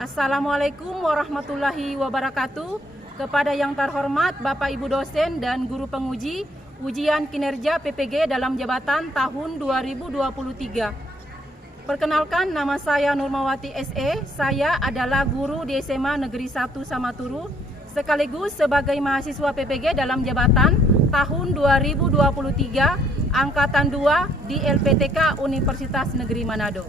Assalamualaikum warahmatullahi wabarakatuh. Kepada yang terhormat Bapak Ibu dosen dan guru penguji ujian kinerja PPG dalam jabatan tahun 2023. Perkenalkan, nama saya Nurmawati SE. Saya adalah guru di SMA Negeri 1 Samaturu, sekaligus sebagai mahasiswa PPG dalam jabatan tahun 2023 Angkatan 2 di LPTK Universitas Negeri Manado.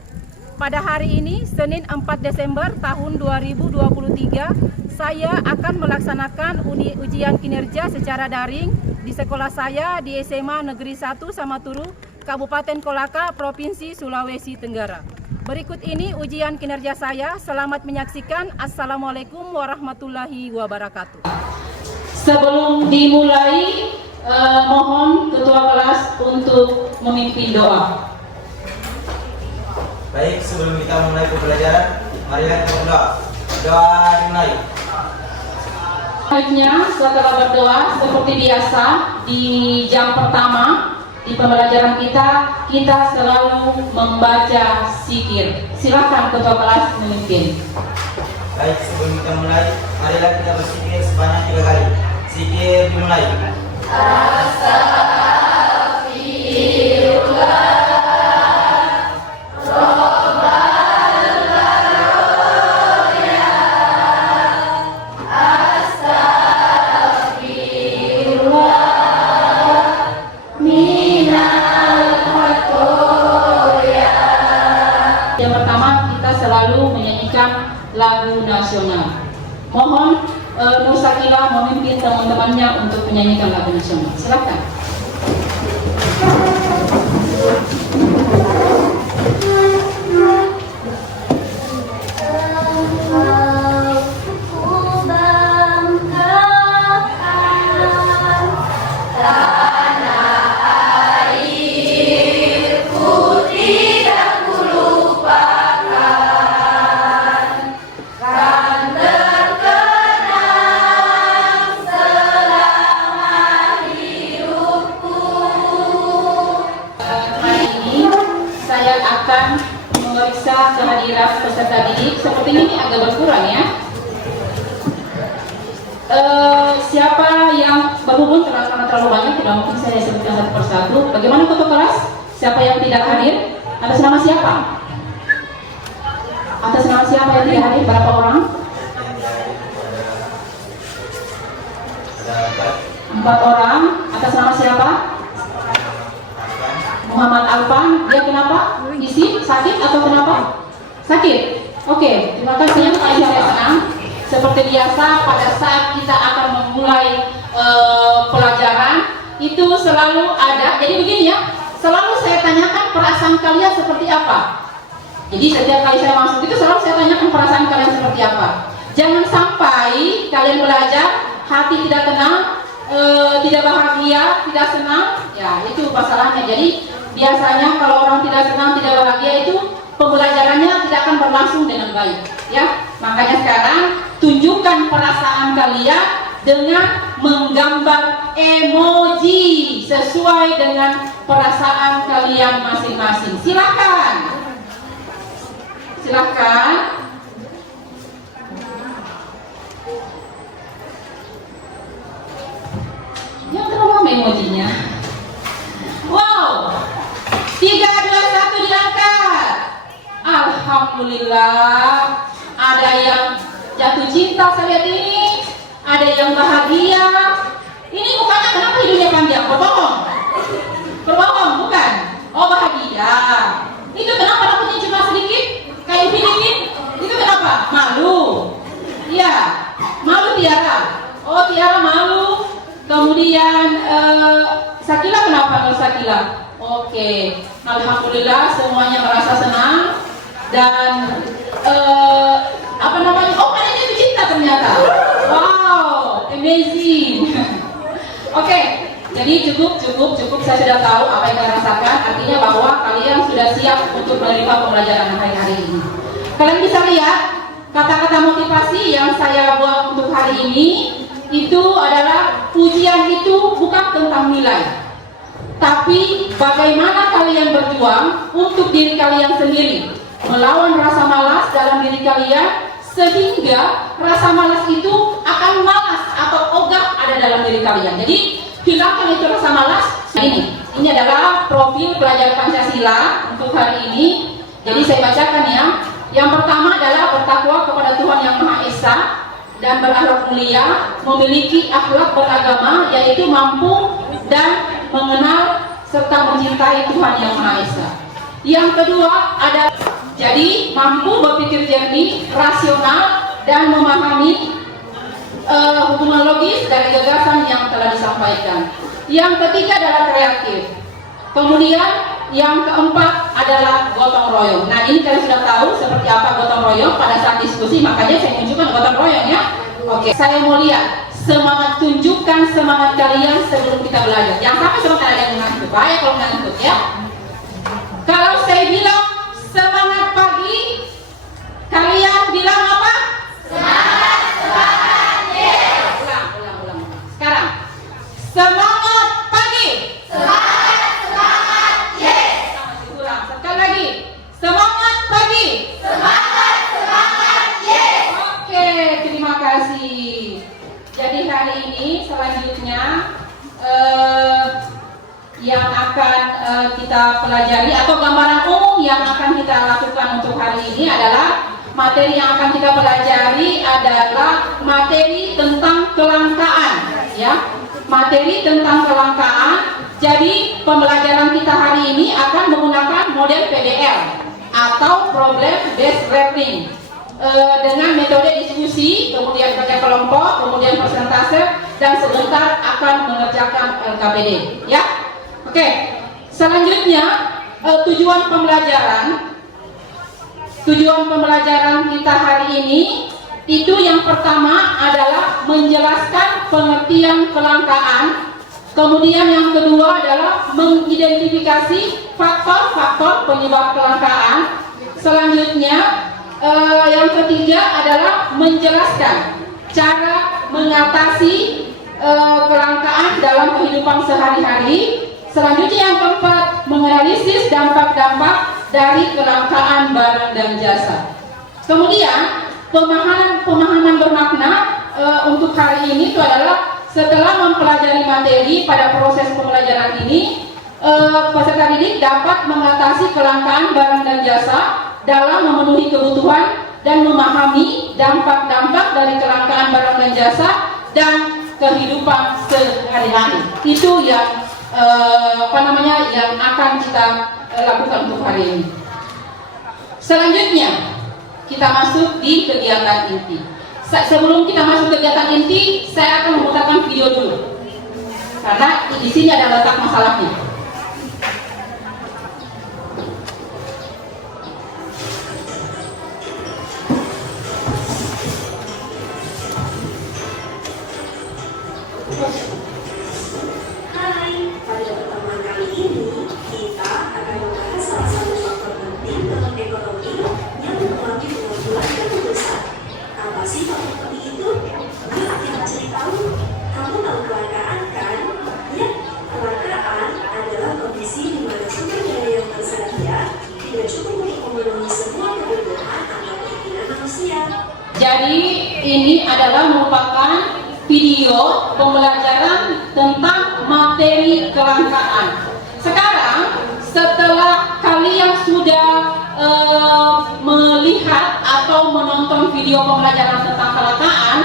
Pada hari ini, Senin 4 Desember tahun 2023, saya akan melaksanakan ujian kinerja secara daring di sekolah saya di SMA Negeri 1 Samaturu, Kabupaten Kolaka, Provinsi Sulawesi Tenggara. Berikut ini ujian kinerja saya. Selamat menyaksikan. Assalamualaikum warahmatullahi wabarakatuh. Sebelum dimulai, mohon ketua kelas untuk memimpin doa. Baik, sebelum kita mulai pembelajaran, marilah kita berdoa. Doa dimulai. Baiknya, setelah berdoa seperti biasa di jam pertama di pembelajaran kita selalu membaca zikir. Silakan ketua kelas memimpin. Baik, sebelum kita mulai, marilah kita berzikir sebanyak 3 kali. Zikir dimulai. Astagfirullah. Yang pertama, kita selalu menyanyikan lagu nasional. Mohon Nur Sakila memimpin teman-temannya untuk menyanyikan lagu nasional. Silakan. Memeriksa kehadiran peserta didik. Sepertinya ini agak berkurang ya. Siapa yang berhubung karena terlalu banyak, tidak mungkin saya sebutkan satu persatu. Bagaimana ketua kelas? Siapa yang tidak hadir? Atas nama siapa? Atas nama siapa yang tidak hadir? Berapa orang? 4 orang. Atas nama siapa? Muhammad Alpan. Dia kenapa? Isi sakit atau kenapa? Sakit. Oke, terima kasih yang paling saya senang. Seperti biasa, pada saat kita akan memulai pelajaran itu selalu ada. Jadi begini ya, selalu saya tanyakan perasaan kalian seperti apa. Jadi setiap kali saya masuk itu selalu saya tanyakan perasaan kalian seperti apa. Jangan sampai kalian belajar hati tidak tenang, tidak bahagia, tidak senang. Ya, itu masalahnya. Jadi biasanya kalau orang tidak senang, tidak bahagia itu pembelajarannya tidak akan berlangsung dengan baik, ya. Makanya sekarang tunjukkan perasaan kalian dengan menggambar emoji sesuai dengan perasaan kalian masing-masing. Silakan. Silakan. Yang terlalu lama emojinya. Wow, 3, 2, 1 diangkat. Alhamdulillah. Ada yang jatuh cinta saya lihat ini, ada yang bahagia. Ini mukanya kenapa hidungnya panjang? Berbohong? Berbohong bukan? Oh, bahagia. Itu kenapa rambutnya cuma sedikit? Kayak dikit? Itu kenapa? Malu. Iya, malu Tiara. Oh, Tiara malu. Kemudian Sakila kenapa? Nur Sakila. Oke, alhamdulillah semuanya merasa senang dan apa namanya? Oh, ada jatuh cinta ternyata. Wow, amazing. Oke, jadi cukup. Saya sudah tahu apa yang kalian rasakan. Artinya bahwa kalian sudah siap untuk menerima pembelajaran hari ini. Kalian bisa lihat kata-kata motivasi yang saya buat untuk hari ini. Itu adalah ujian itu bukan tentang nilai, tapi bagaimana kalian berjuang untuk diri kalian sendiri, melawan rasa malas dalam diri kalian, sehingga rasa malas itu akan malas atau ogah ada dalam diri kalian. Jadi hilangkan itu rasa malas. Ini adalah profil pelajar Pancasila untuk hari ini. Jadi saya bacakan ya. Yang pertama adalah bertakwa kepada Tuhan Yang Maha Esa dan berakhlak mulia, memiliki akhlak beragama, yaitu mampu dan mengenal serta mencintai Tuhan Yang Maha Esa. Yang kedua adalah jadi mampu berpikir jernih, rasional, dan memahami hubungan logis dari gagasan yang telah disampaikan. Yang ketiga adalah kreatif. Kemudian yang keempat adalah gotong royong. Nah, ini kalian sudah tahu seperti apa gotong royong pada saat diskusi, makanya saya tunjukkan gotong royong ya. Oke, saya mau lihat tunjukkan semangat kalian sebelum kita belajar. Jangan sampai sebentar ada yang ngantuk. Bahaya kalau ngantuk ya. Kalau saya bilang semangat pagi, kalian bilang apa? Semangat, yes. Ulang. Sekarang, semangat pagi. Semangat, yes. Ulang. Sekali lagi, semangat pagi. Semangat, yes. Oke, terima kasih. Jadi hari ini selanjutnya yang akan kita pelajari atau gambaran umum yang akan kita lakukan untuk hari ini adalah materi yang akan kita pelajari adalah materi tentang kelangkaan ya, materi tentang kelangkaan. Jadi pembelajaran kita hari ini akan menggunakan model PBL atau Problem Based Learning dengan metode diskusi, kemudian kerja kelompok, kemudian persentase, dan sebentar akan mengerjakan LKPD ya. Oke, selanjutnya tujuan pembelajaran kita hari ini itu yang pertama adalah menjelaskan pengertian kelangkaan, kemudian yang kedua adalah mengidentifikasi faktor-faktor penyebab kelangkaan, selanjutnya yang ketiga adalah menjelaskan cara mengatasi kelangkaan dalam kehidupan sehari-hari. Selanjutnya yang keempat, menganalisis dampak-dampak dari kelangkaan barang dan jasa. Kemudian pemahaman bermakna untuk hari ini itu adalah setelah mempelajari materi pada proses pembelajaran ini, peserta didik dapat mengatasi kelangkaan barang dan jasa dalam memenuhi kebutuhan dan memahami dampak-dampak dari kelangkaan barang dan jasa dan kehidupan sehari-hari. Itu yang yang akan kita lakukan untuk hari ini. Selanjutnya kita masuk di kegiatan inti. Sebelum kita masuk kegiatan inti, saya akan memutarkan video dulu karena di sini ada letak masalahnya. Jadi ini adalah merupakan video pembelajaran tentang materi kelangkaan. Sekarang setelah kalian sudah melihat atau menonton video pembelajaran tentang kelangkaan,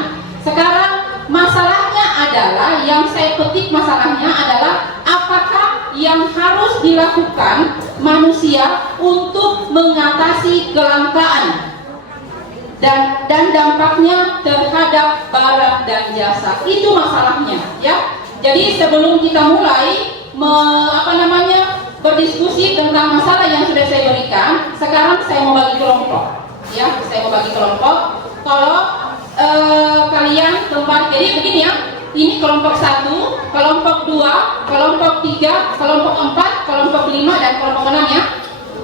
sekarang masalahnya adalah, yang saya petik masalahnya adalah apakah yang harus dilakukan manusia untuk mengatasi kelangkaan dan dampaknya terhadap barang dan jasa. Itu masalahnya ya. Jadi sebelum kita mulai berdiskusi tentang masalah yang sudah saya berikan, sekarang saya mau bagi kelompok ya. Saya mau bagi kelompok. Kalau kalian kembali, jadi begini ya, ini kelompok 1, kelompok 2, kelompok 3, kelompok 4, kelompok 5, dan kelompok 6 ya.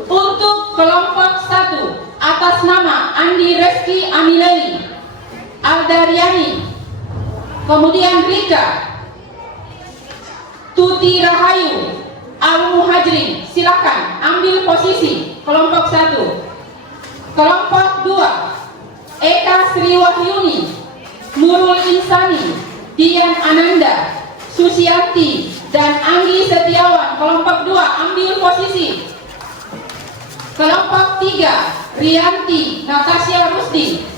Untuk kelompok 1 atas nama Andi Reski Amileli, Aldariani, kemudian Rika, Tuti Rahayu, Al Muhajirin, silakan ambil posisi kelompok 1. Kelompok 2, Eka Eka Sri Wahyuni, Nurul Insani, Dian Ananda, Susianti, dan Anggi Setiawan. Kelompok 2 ambil posisi. Kelompok 3 Rianti, Natasha Rusdi,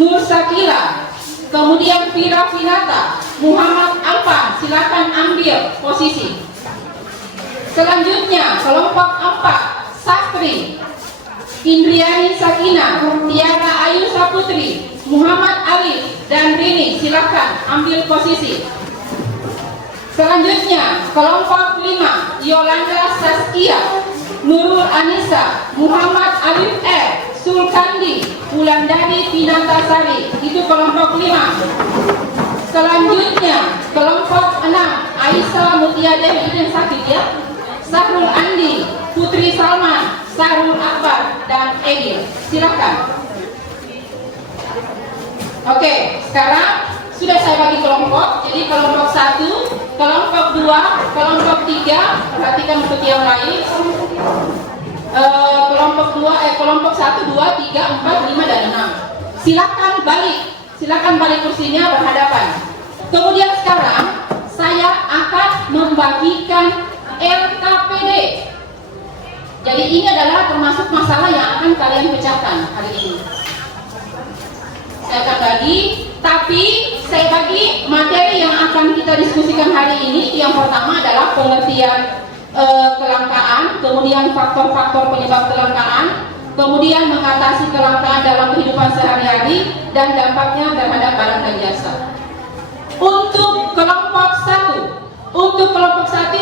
Nur Sakila, kemudian Vira Finata, Muhammad Alpan. Silakan ambil posisi. Selanjutnya kelompok 4 Sastri, Indriani Sakina, Tiara Ayu Saputri, Muhammad Alif, dan Rini. Silakan ambil posisi. Selanjutnya kelompok 5 Yolanda Saskia, Nurul Anissa, Muhammad Alif Sulkandi, Wulandari Pinatasari. Itu kelompok 5. Selanjutnya kelompok 6 Aisyah Mutiadewi, ini yang sakit ya, Sahrul Andi, Putri Salman, Sarul Akbar, dan Egil. Silakan. Oke, sekarang sudah saya bagi kelompok. Jadi kelompok 1, kelompok 2, kelompok 3. Perhatikan untuk yang lain. Kelompok 1, 2, 3, 4, 5, dan 6. Silakan balik kursinya berhadapan. Kemudian sekarang saya akan membagikan LKPD. Jadi ini adalah termasuk masalah yang akan kalian pecahkan hari ini. Saya akan bagi, tapi saya bagi materi yang akan kita diskusikan hari ini. Yang pertama adalah pengertian kelangkaan, kemudian faktor-faktor penyebab kelangkaan, kemudian mengatasi kelangkaan dalam kehidupan sehari-hari, dan dampaknya terhadap barang dan jasa. Untuk kelompok 1,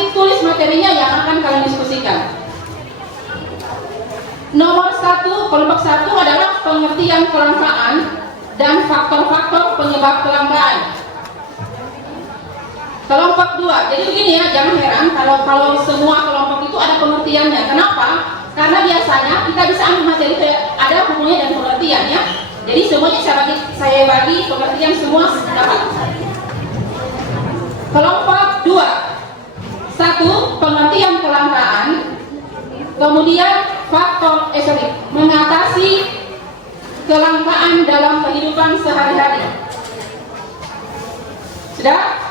tulis materinya yang akan kalian diskusikan. Nomor 1, kelompok 1 adalah pengertian kelangkaan dan faktor-faktor penyebab kelangkaan. Kelompok 2, jadi begini ya, jangan heran kalau semua kelompok itu ada pengertiannya. Kenapa? Karena biasanya kita bisa ambil materi ada bukunya dan pengertian ya. Jadi semuanya saya bagi pengertian semua dapat. Kelompok 2, 1 pengertian kelangkaan, kemudian mengatasi kelangkaan dalam kehidupan sehari-hari. Sudah?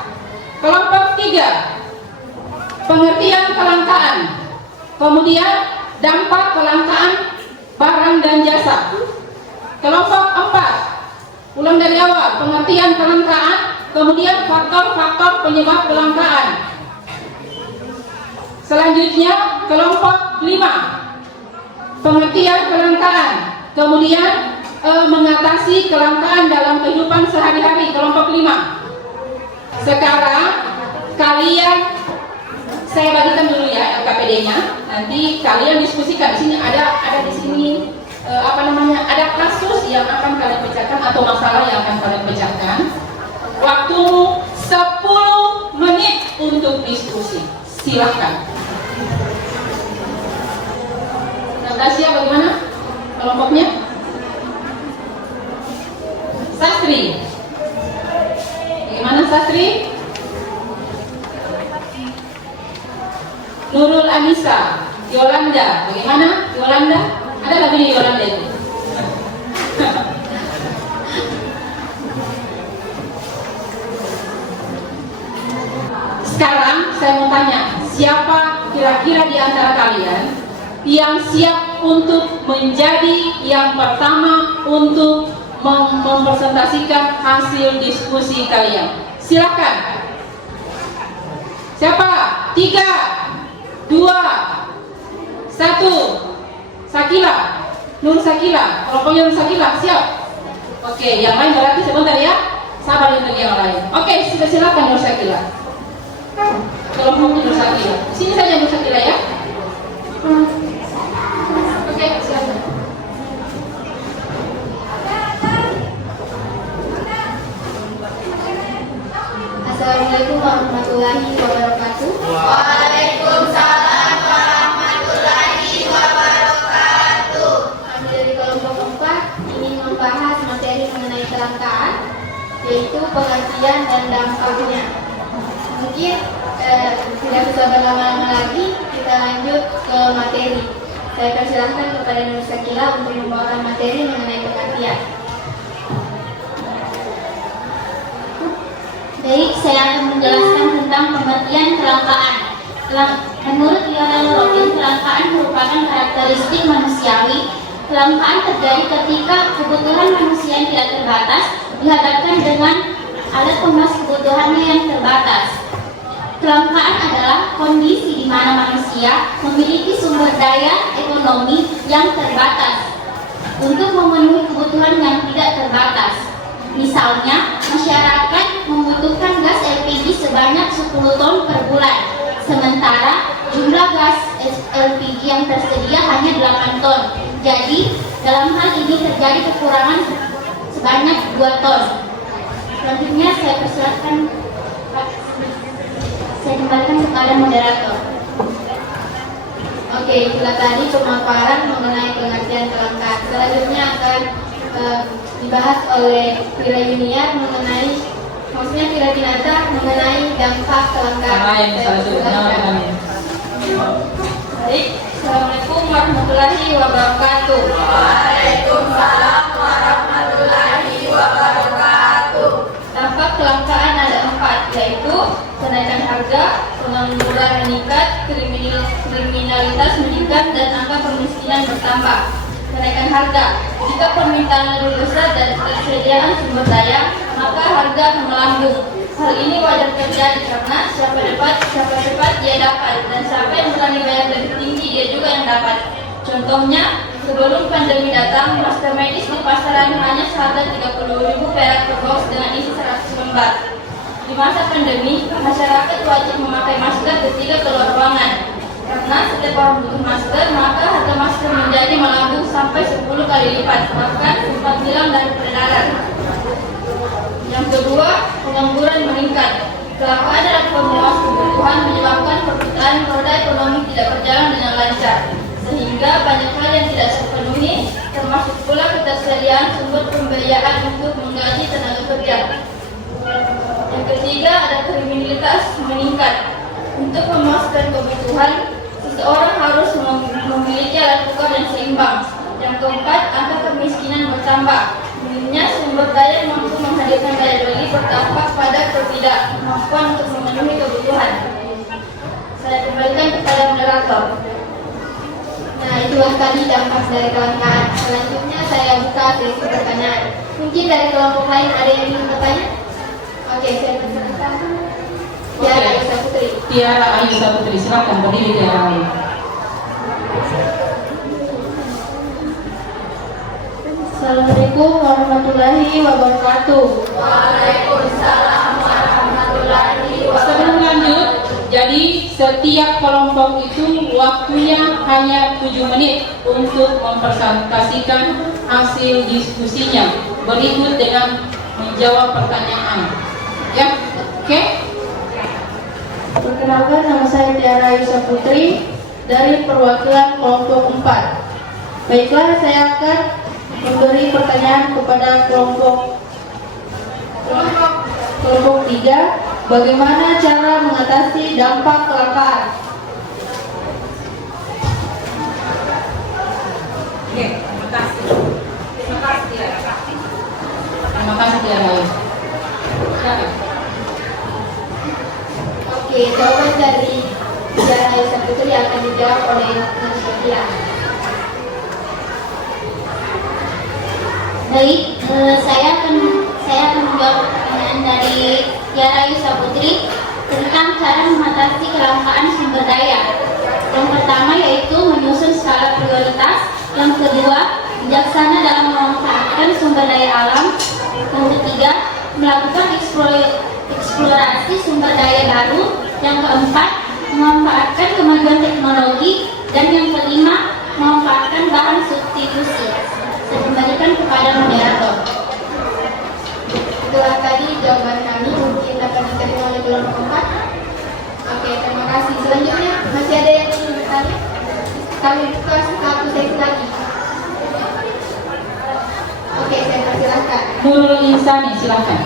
Kelompok 3 pengertian kelangkaan, kemudian dampak kelangkaan barang dan jasa. Kelompok 4 ulang dari awal, pengertian kelangkaan, kemudian faktor-faktor penyebab kelangkaan. Selanjutnya kelompok 5 pengertian kelangkaan, kemudian mengatasi kelangkaan dalam kehidupan sehari-hari. Kelompok 5. Sekarang kalian, saya bagikan dulu ya LKPD-nya. Nanti kalian diskusikan. Di sini ada di sini ada kasus yang akan kalian pecahkan atau masalah yang akan kalian pecahkan. Waktu 10 menit untuk diskusi. Silakan. Natasha bagaimana kelompoknya? Sastri. Bagaimana Sastri? Nurul Anissa. Yolanda. Bagaimana Yolanda? Ada lagi nih Yolanda itu. Sekarang saya mau tanya, siapa kira-kira di antara kalian yang siap untuk menjadi yang pertama untuk mempresentasikan hasil diskusi kalian? Silakan. Siapa? 3, 2, 1. Sakila, Nur Sakila. Kelompoknya Nur Sakila, siap? Oke, yang lain berarti sebentar ya. Sabar untuk yang lain. Oke, silakan Nur Sakila. Kelompoknya Nur Sakila. Sini saja Nur Sakila ya. Oke, silakan. Assalamualaikum warahmatullahi wabarakatuh. Waalaikumsalam warahmatullahi wabarakatuh. Kami dari kelompok 4 ingin membahas materi mengenai kelangkaan, yaitu pengertian dan dampaknya. Mungkin tidak usah berlama-lama lagi, kita lanjut ke materi. Saya persilahkan kepada Nur Sakila untuk membawakan materi mengenai pengertian. pengertian kelangkaan. Menurut Lionel Rodin, kelangkaan merupakan karakteristik manusiawi. Kelangkaan terjadi ketika kebutuhan manusia yang tidak terbatas dihadapkan dengan alat pemenuh kebutuhannya yang terbatas. Kelangkaan adalah kondisi di mana manusia memiliki sumber daya ekonomi yang terbatas untuk memenuhi kebutuhan yang tidak terbatas. Misalnya, masyarakat membutuhkan gas LPG sebanyak 10 ton per bulan, sementara jumlah gas LPG yang tersedia hanya 8 ton. Jadi, dalam hal ini terjadi kekurangan sebanyak 2 ton. Selanjutnya saya persilakan, saya kembalikan kepada moderator. Oke, itulah tadi pemaparan mengenai pengertian kelangkaan. Selanjutnya akan dibahas oleh Vira Yuniar mengenai, maksudnya Vira Tinata mengenai dampak kelangkaan. Baik, Assalamualaikum warahmatullahi wabarakatuh. Waalaikumsalam warahmatullahi wabarakatuh. Dampak kelangkaan ada 4, yaitu kenaikan harga, pengangguran meningkat, kriminalitas meningkat, dan angka kemiskinan bertambah. Kenaikan harga, jika permintaan lebih besar dan ketersediaan sumber daya, maka harga akan melambung. Hal ini wajar terjadi karena siapa cepat dia dapat, dan siapa yang berani bayar lebih tinggi dia juga yang dapat. Contohnya, sebelum pandemi datang, masker medis di pasaran hanya seharga 30.000 perak per box dengan isi 100 lembar. Di masa pandemi, masyarakat wajib memakai masker ketika keluar ruangan. Karena setiap orang butuh masker, maka harga masker menjadi melambung sampai 10 kali lipat, bahkan sempat hilang dari peredaran. Yang kedua, pengangguran meningkat. Kelangkaan dalam pemenuhan kebutuhan menyebabkan perputaran roda ekonomi tidak berjalan dengan lancar, sehingga banyak hal yang tidak terpenuhi, termasuk pula ketersediaan sumber pembiayaan untuk menggaji tenaga kerja. Yang ketiga, ada kriminalitas meningkat. Untuk memuaskan kebutuhan, seseorang harus memiliki alat tukar yang seimbang. Yang keempat, angka kemiskinan bertambah. Minimnya sumber daya yang mampu menghadirkan daya beli berdampak pada ketidakmampuan untuk memenuhi kebutuhan. Saya kembalikan kepada moderator. Nah, itulah tadi dampak dari kelangkaan. Selanjutnya saya buka sesi pertanyaan. Mungkin dari kelompok lain ada yang ingin bertanya? Oke, saya persilakan. Tiara Ayusa Putri. Tiara Ayusa Putri, silakan berdiri Tiara Ayu. Assalamualaikum warahmatullahi wabarakatuh. Waalaikumsalam warahmatullahi wabarakatuh. Sebelum lanjut, jadi setiap kelompok itu waktunya hanya 7 menit untuk mempresentasikan hasil diskusinya. Berikut dengan menjawab pertanyaan. Ya, oke? Perkenalkan, nama saya Tiara Ayusa Putri dari perwakilan kelompok 4. Baiklah, saya akan memberi pertanyaan kepada kelompok 3. Bagaimana cara mengatasi dampak kelangkaan? Oke, terima kasih. Terima kasih Tiara. Silakan. Oke, jawaban dari Tiara Ayusa Putri akan dijawab oleh Nadia. Baik, saya akan menjawab pertanyaan dari Tiara Ayusa Putri tentang cara mengatasi kelangkaan sumber daya. Yang pertama yaitu menyusun skala prioritas. Yang kedua, bijaksana dalam memanfaatkan sumber daya alam. Yang ketiga, melakukan eksplorasi sumber daya baru. Yang keempat, memanfaatkan kemajuan teknologi. Dan yang kelima, memanfaatkan bahan substitusi. Saya kembalikan kepada moderator. Itulah tadi jawaban kami, mungkin dapat diterima oleh kelompok 4. Oke, terima kasih. Selanjutnya masih ada yang ingin bertanya? Kami buka satu sesi lagi. Oke, saya persilahkan. Nurul Insani, silakan.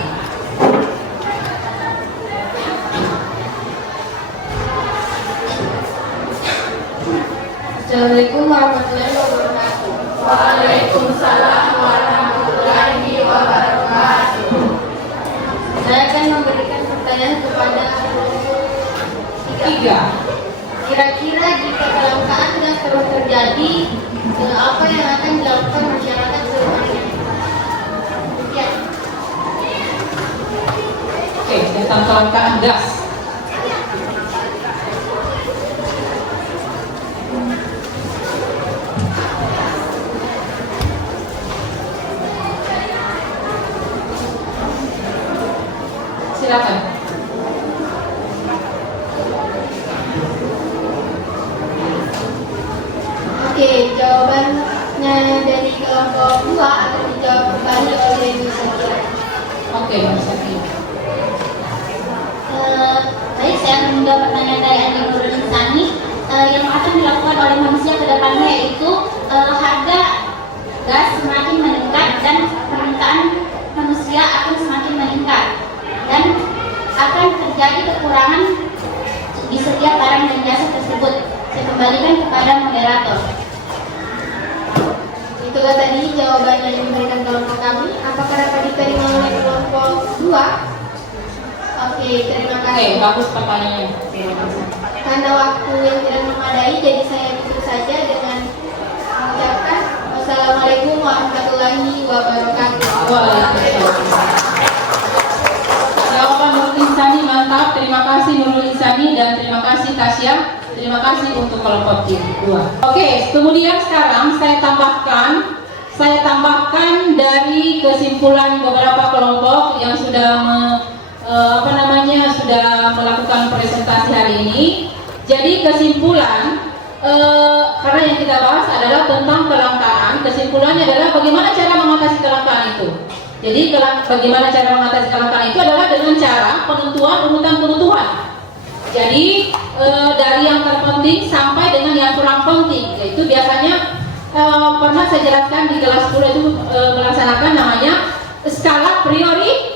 Assalamualaikum warahmatullahi wabarakatuh. Waalaikumsalam warahmatullahi wabarakatuh. Saya akan memberikan pertanyaan kepada tentang kelangkaan gas. Silakan. Oke, jawabannya dari kelompok 2 akan dijawab kembali oleh Bu Sofia. Oke, Bu Sofia. Baik, saya akan menjawab pertanyaan dari Andi Nurul Insani. Yang akan dilakukan oleh manusia ke depannya yaitu harga gas semakin meningkat dan permintaan manusia akan semakin meningkat dan akan terjadi kekurangan di setiap barang dan jasa tersebut. Saya kembalikan kepada moderator. Itulah tadi jawaban yang diberikan kelompok kami. Apakah dapat diterima oleh kelompok 2? Oke, terima Oke, kasih. bagus pertanyaannya. Terima kasih. Karena waktu yang tidak memadai, jadi saya tutup saja dengan mengucapkan wassalamualaikum warahmatullahi wabarakatuh. Waalaikumsalam. Jawaban Nurul Insani mantap. Terima kasih Nurul Insani dan terima kasih Tasya. Terima kasih untuk kelompok 2. Oke, kemudian sekarang saya tambahkan dari kesimpulan beberapa kelompok yang sudah sudah melakukan presentasi hari ini. Jadi kesimpulan karena yang kita bahas adalah tentang kelangkaan. Kesimpulannya adalah bagaimana cara mengatasi kelangkaan itu. Jadi bagaimana cara mengatasi kelangkaan itu adalah dengan cara penentuan urutan kebutuhan. Jadi dari yang terpenting sampai dengan yang kurang penting, yaitu biasanya pernah saya jelaskan di kelas 10 itu melaksanakan namanya skala prioritas.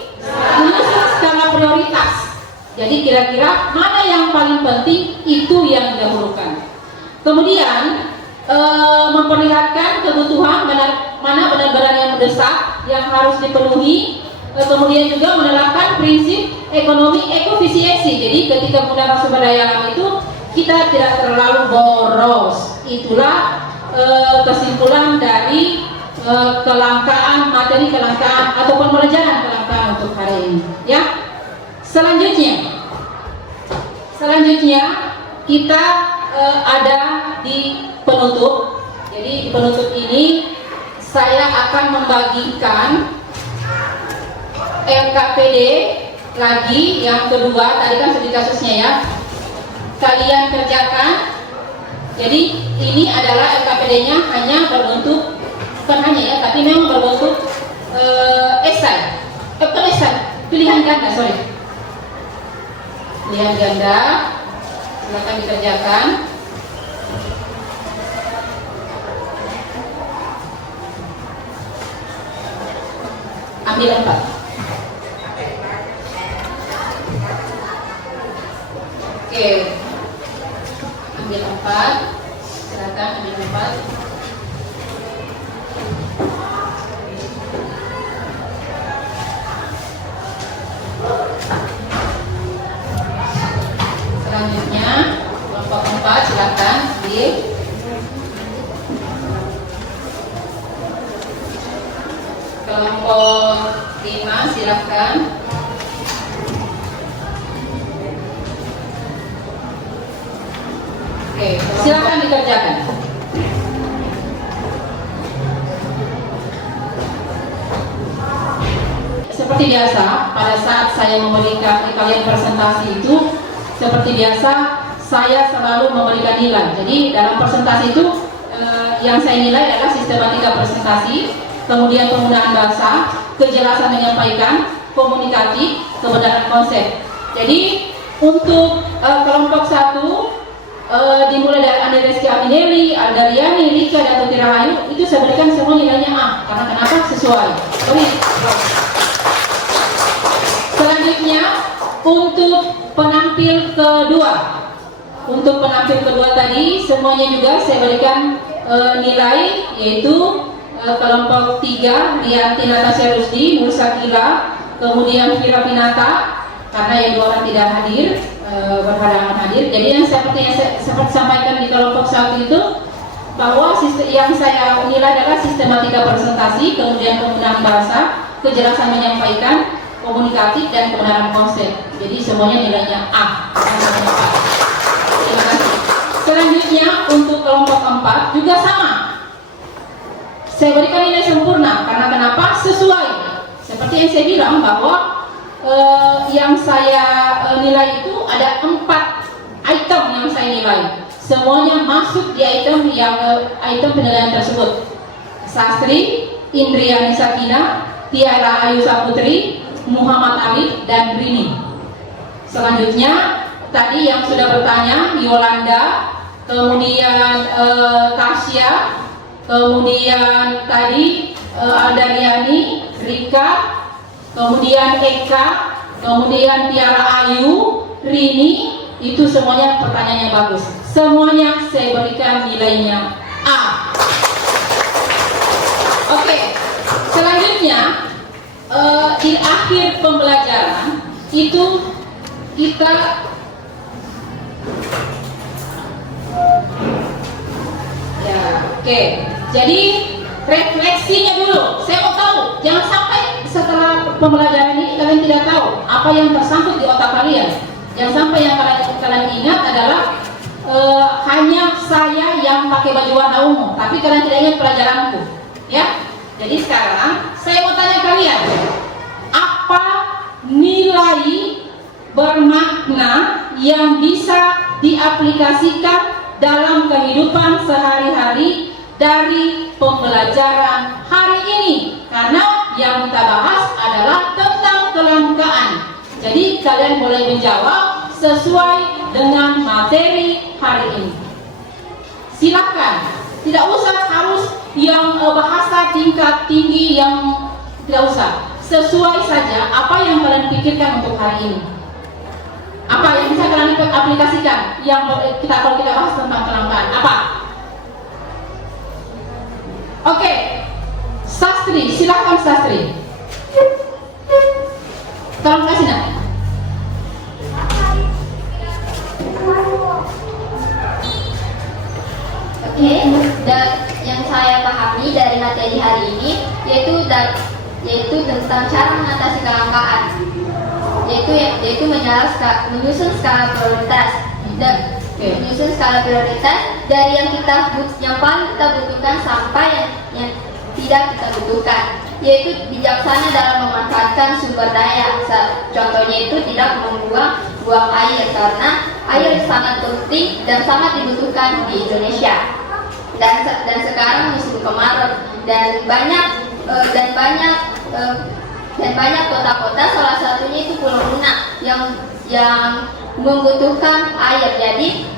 Jadi kira-kira mana yang paling penting itu yang didahulukan. Kemudian memperlihatkan kebutuhan mana benar-benar yang mendesak yang harus dipenuhi. Kemudian juga menerapkan prinsip ekonomi ekofisiensi. Jadi ketika menggunakan sumber daya alam itu kita tidak terlalu boros. Itulah kesimpulan dari kelangkaan, materi kelangkaan ataupun pelajaran kelangkaan untuk hari ini. Ya. Selanjutnya kita ada di penutup. Jadi di penutup ini saya akan membagikan LKPD lagi yang kedua. Tadi kan studi kasusnya ya. Kalian kerjakan. Jadi ini adalah LKPD-nya hanya berbentuk, bukan hanya ya, tapi memang berbentuk esai. Bukan esai, pilihan ganda, pilihan ganda. Silakan dikerjakan. Ambil 4. Oke, ambil 4. Silakan ambil 4. Selanjutnya kelompok 4 silakan ambil. Kelompok 5 silakan. Oke, silakan dikerjakan. Seperti biasa, pada saat saya memberikan kalian presentasi itu, seperti biasa saya selalu memberikan nilai. Jadi dalam presentasi itu yang saya nilai adalah sistematika presentasi, kemudian penggunaan bahasa, kejelasan menyampaikan, komunikatif, kebenaran konsep. Jadi untuk kelompok 1 dimulai dari Andi Reski Amineli, Aldariani, Rika, dan Tuti Rahayu, itu saya berikan semua nilainya A. Karena kenapa? Sesuai. Selanjutnya untuk penampil kedua. Untuk penampil kedua tadi semuanya juga saya berikan nilai, yaitu kelompok 3 Rianti Natasha Rusdi, Nur Sakila, kemudian Vira Pinata, karena yang 2 orang tidak hadir, berhalangan hadir. Jadi yang seperti sampaikan di kelompok 1 itu, bahwa yang saya nilai adalah sistematika presentasi, kemudian penggunaan bahasa, kejelasan menyampaikan, komunikatif, dan kebenaran konsep. Jadi semuanya nilainya A. Terima kasih. Selanjutnya untuk kelompok 4 juga sama. Saya berikan nilai sempurna karena kenapa? Sesuai. Seperti yang saya bilang bahwa yang saya nilai itu ada 4 item yang saya nilai. Semuanya masuk di item penilaian tersebut. Sastri, Indriani Sakina, Tiara Ayu Saputri, Muhammad Ali, dan Rini. Selanjutnya tadi yang sudah bertanya Yolanda, kemudian Tasya, kemudian tadi Aldariani, Rika, kemudian Eka, kemudian Tiara Ayu, Rini, itu semuanya pertanyaannya bagus. Semuanya saya berikan nilainya A. Oke, selanjutnya di akhir pembelajaran itu kita ya, oke. Jadi refleksinya dulu. Saya mau tahu, jangan sampai setelah pembelajaran ini kalian tidak tahu apa yang tersangkut di otak kalian. Jangan sampai yang kalian ingat adalah hanya saya yang pakai baju warna ungu, tapi kalian tidak ingat pelajaranku, ya. Jadi sekarang saya mau tanya kalian, apa nilai bermakna yang bisa diaplikasikan dalam kehidupan sehari-hari dari pembelajaran hari ini? Karena yang kita bahas adalah tentang kelangkaan. Jadi kalian boleh menjawab sesuai dengan materi hari ini. Silakan, tidak usah harus yang bahasa tingkat tinggi, yang tidak usah. Sesuai saja apa yang kalian pikirkan untuk hari ini. Apa yang bisa kalian aplikasikan yang kalau kita bahas tentang kelangkaan? Apa? Oke, Sastri, silakan Sastri. Tolong kasih nak. Oke, dan yang saya pahami dari materi hari ini yaitu tentang cara mengatasi kelangkaan, yaitu menyusun skala prioritas dan menyusun skala prioritas dari yang paling kita butuhkan sampai yang tidak kita butuhkan, yaitu bijaksana dalam memanfaatkan sumber daya. Contohnya itu tidak buang air, karena air sangat penting dan sangat dibutuhkan di Indonesia. Dan sekarang musim kemarau dan banyak kota-kota, salah satunya itu Pulau Runa yang membutuhkan air. Jadi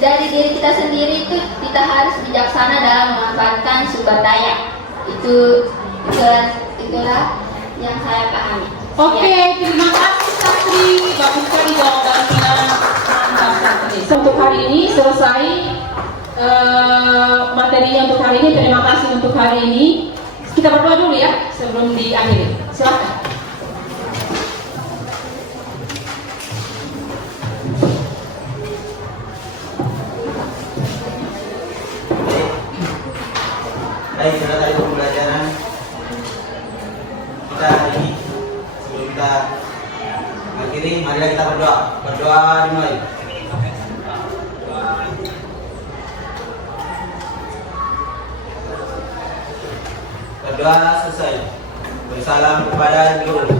dari diri kita sendiri itu kita harus bijaksana dalam memanfaatkan sumber daya. Itulah yang saya pahami. Oke, terima kasih Sastri. Bagus sekali jawabannya. Mantap Sastri. Untuk hari ini selesai materinya untuk hari ini. Terima kasih untuk hari ini. Kita berdoa dulu ya sebelum diakhiri. Silakan. Baik, sudah tadi pembelajaran kita hari ini. Sebelum kita akhiri, marilah kita berdoa. Berdoa dimulai. Berdoa selesai. Bersalam kepada Guru.